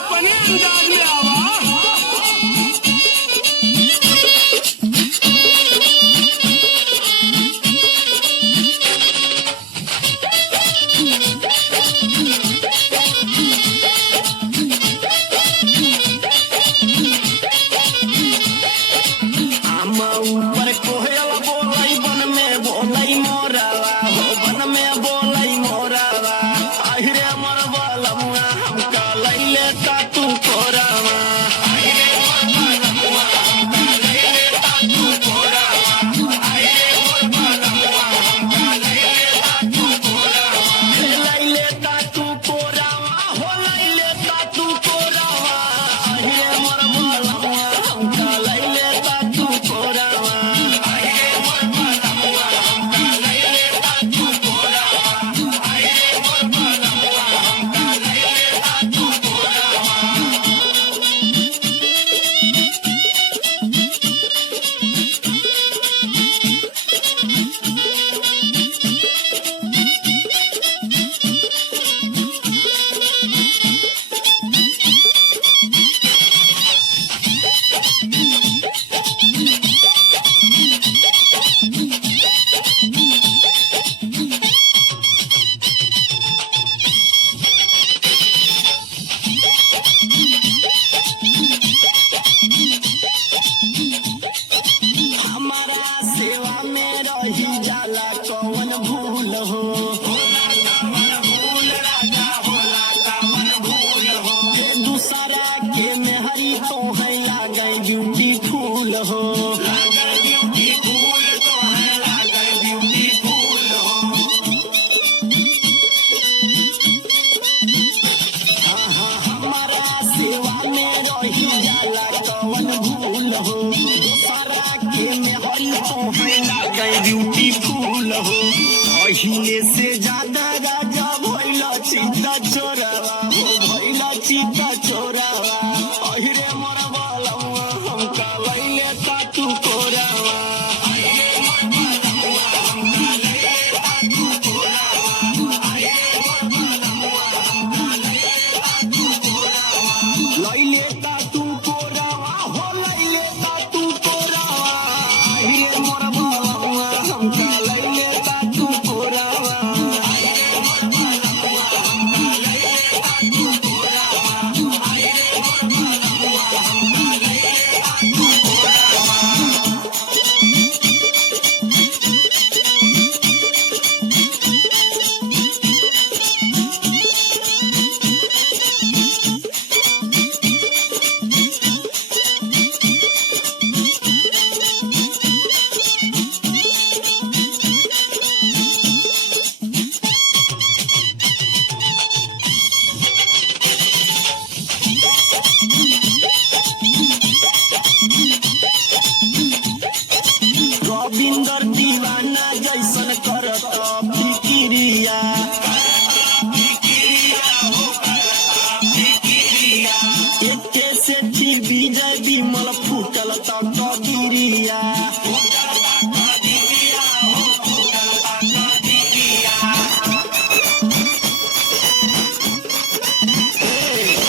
अपने अंदाज में आवा। ऊपर कोयल बोलाई बन में बोलाई मोरावा हो बन में बोलाई मोरावा आहिरे मर बलमुआ हमका लैले ता तू कोरावा आहिरे मर बलमुआ हमका लैले ता तू कोरावा आहिरे मर बलमुआ हमका लैले ता तू कोरावा लैले ता तू कोरावा हो लैले ता तू कोरावा आहिरे मर बलमुआ हमका लैले ता तू कोरावा हमारा सेवा में रही जाला कौन भूल हो दूसरा के मेहरी तो है लागे ब्यूटीफुल हो हमारा सेवा में रही जाला कौन भूल हो दूसरा के मेहरी तो है लागे ब्यूटीफुल हो पहिले से ज्यादा राजा भइला चित्ता चोरावा हो भइला चित्ता चोरावा अहिरे मोर बलमुआ हमका लैले ता तू कोरावा लैले ता तू कोरावा हो लैले ता तू कोरावा अहिरे मोर बलमुआ हमका लैले ता तू कोरावा रविंदर दीवाना जैसन करत फिकिरिया एके से ठीक विजय विमल फूटल तक गिरिया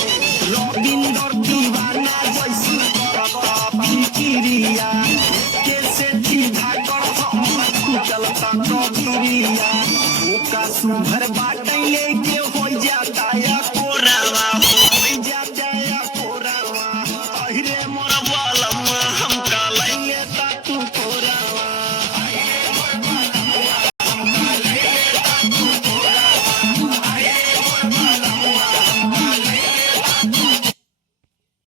रविंदर दीवाना जैसन करत फिकिरिया एके से ठीक भागर हम फूटल तक गिरिया ओका सुभर